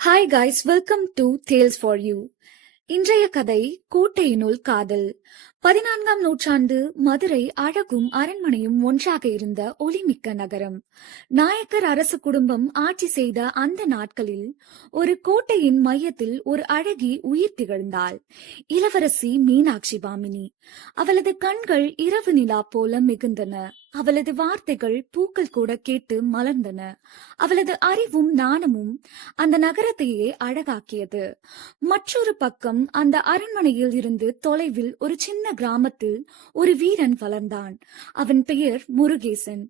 Hi guys, welcome to Tales for You. இன்றைய கதை கோட்டையினுள் காதல். 14ஆம் நூற்றாண்டு மதுரை அழகும் அரண்மனையும் ஒன்றாக இருந்த ஒளிமிக்க நகரம். நாயக்கர் அரசு குடும்பம் ஆட்சி செய்த அந்த நாட்களில் ஒரு கோட்டையின் மையத்தில் ஒரு அழகி உயிர் திகழ்ந்தாள். இளவரசி மீனாட்சி பாமினி. அவளது கண்கள் இரவு நிலா போல மிகுந்தன. அவளது வார்த்தைகள் பூக்கள் கூட கேட்டு மலர்ந்தன. அவளது அறிவும் நாணமும் அந்த நகரத்தையே அழகாக்கியது. மற்றொரு பக்கம் அந்த அரண்மனையில் இருந்து தொலைவில் ஒரு சின்ன கிராமத்தில் ஒரு வீரன் வளர்ந்தான். அவன் பெயர் முருகேசன்.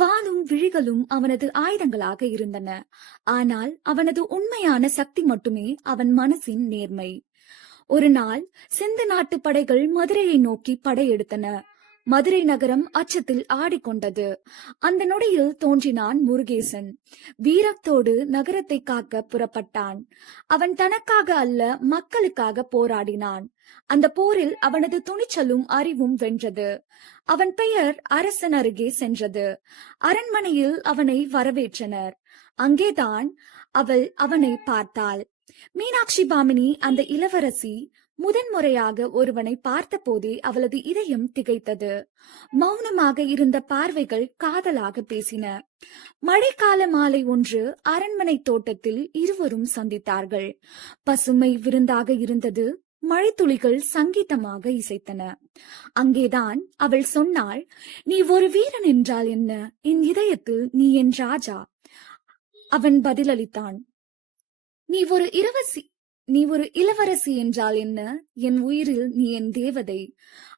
வாளும் விழிகளும் அவனது ஆயுதங்களாக இருந்தன. ஆனால் அவனது உண்மையான சக்தி மட்டுமே அவன் மனசின் நேர்மை. ஒரு நாள் சிந்து நாட்டு படைகள் மதுரையை நோக்கி படையெடுத்தன. மதுரை நகரம் அச்சத்தில் ஆடிக்கொண்டது. அந்த நொடியில் தோன்றினான் முருகேசன். வீரத்தோடு நகரத்தை காக்க புறப்பட்டான். அவன் தனக்காக அல்ல, மக்களுக்காக போராடினான். அந்த போரில் அவனது துணிச்சலும் அறிவும் வென்றது. அவன் பெயர் அரசன் அருகே சென்றது. அரண்மனையில் அவனை வரவேற்றனர். அங்கேதான் அவனை பார்த்தாள். மீனாட்சி பாமினி, அந்த இளவரசி, முதன்முறையாக ஒருவனை பார்த்த போதே அவளது இதயம் திகைத்தது. மௌனமாக இருந்த பார்வைகள் காதலாக பேசின. மழைக்கால மாலை ஒன்று அரண்மனை தோட்டத்தில் இருவரும் சந்தித்தார்கள். பசுமை விருந்தாக இருந்தது. மழைத்துளிகள் சங்கீதமாக இசைத்தன. அங்கேதான் அவள் சொன்னாள், "நீ ஒரு வீரன் என்றால் என்ன? என் இதயத்தில் நீ என் ராஜா." அவன் பதிலளித்தான், நீ ஒரு இளவரசி என்றால் என்ன? என் உயிரில் நீ என் தேவதை."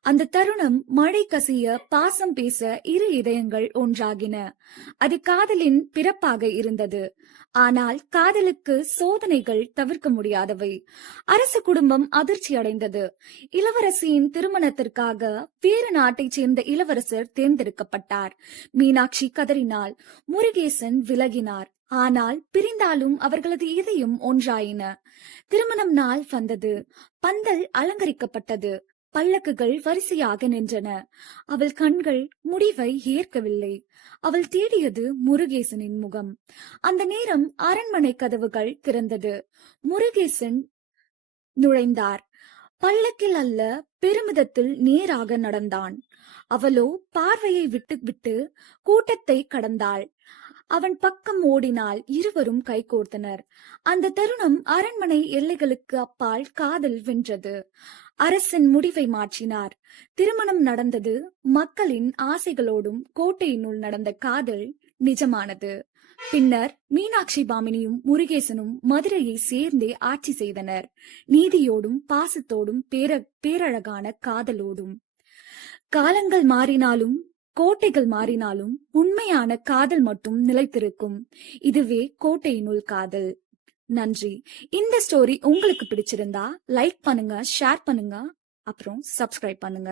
அந்த தருணம் மழை கசிய, பாசம் பேச இரு இதயங்கள் ஒன்றாகின. அது காதலின் பிறப்பாக இருந்தது. ஆனால் காதலுக்கு சோதனைகள் தவிர்க்க முடியாதவை. அரச குடும்பம் அதிர்ச்சி அடைந்தது. இளவரசியின் திருமணத்திற்காக வேறு நாட்டைச் சேர்ந்த இளவரசர் தேர்ந்தெடுக்கப்பட்டார். மீனாட்சி கதறினாள். முருகேசன் விலகினார். ஆனால் பிரிந்தாலும் அவர்களது இதயம் ஒன்றாயின. திருமணம் நாள் வந்தது. பந்தல் அலங்கரிக்கப்பட்டது. பல்லக்குகள் வரிசையாக நின்றன. அவள் கண்கள் முடிவை ஏற்கவில்லை. அவள் தேடியது முருகேசனின் முகம். அந்த நேரம் அரண்மனை கதவுகள் திறந்தது. முருகேசன் நுழைந்தார். பல்லக்கில் அல்ல, பெருமிதத்தில் நேராக நடந்தான். அவளோ பார்வையை விட்டு கூட்டத்தை கடந்தாள். அவன் பக்கம் ஓடினாள். இருவரும் கைகோர்த்தனர். அந்த தருணம் அரண்மனை எல்லைகளுக்கு அப்பால் காதல் வென்றது. அரசன் முடிவை மாற்றினார். திருமணம் நடந்தது. மக்களின் ஆசைகளோடும் கோட்டையினுள் நடந்த காதல் நிஜமானது. பின்னர் மீனாட்சி பாமினியும் முருகேசனும் மதுரையை சேர்ந்தே ஆட்சி செய்தனர். நீதியோடும் பாசத்தோடும் பேரழகான காதலோடும். காலங்கள் மாறினாலும் கோட்டைகள் மாறினாலும் உண்மையான காதல் மட்டும் நிலைத்திருக்கும். இதுவே கோட்டையினுள் காதல். நன்றி. இந்த ஸ்டோரி உங்களுக்கு பிடிச்சிருந்தா லைக் பண்ணுங்க, ஷேர் பண்ணுங்க, அப்புறம் சப்ஸ்கிரைப் பண்ணுங்க.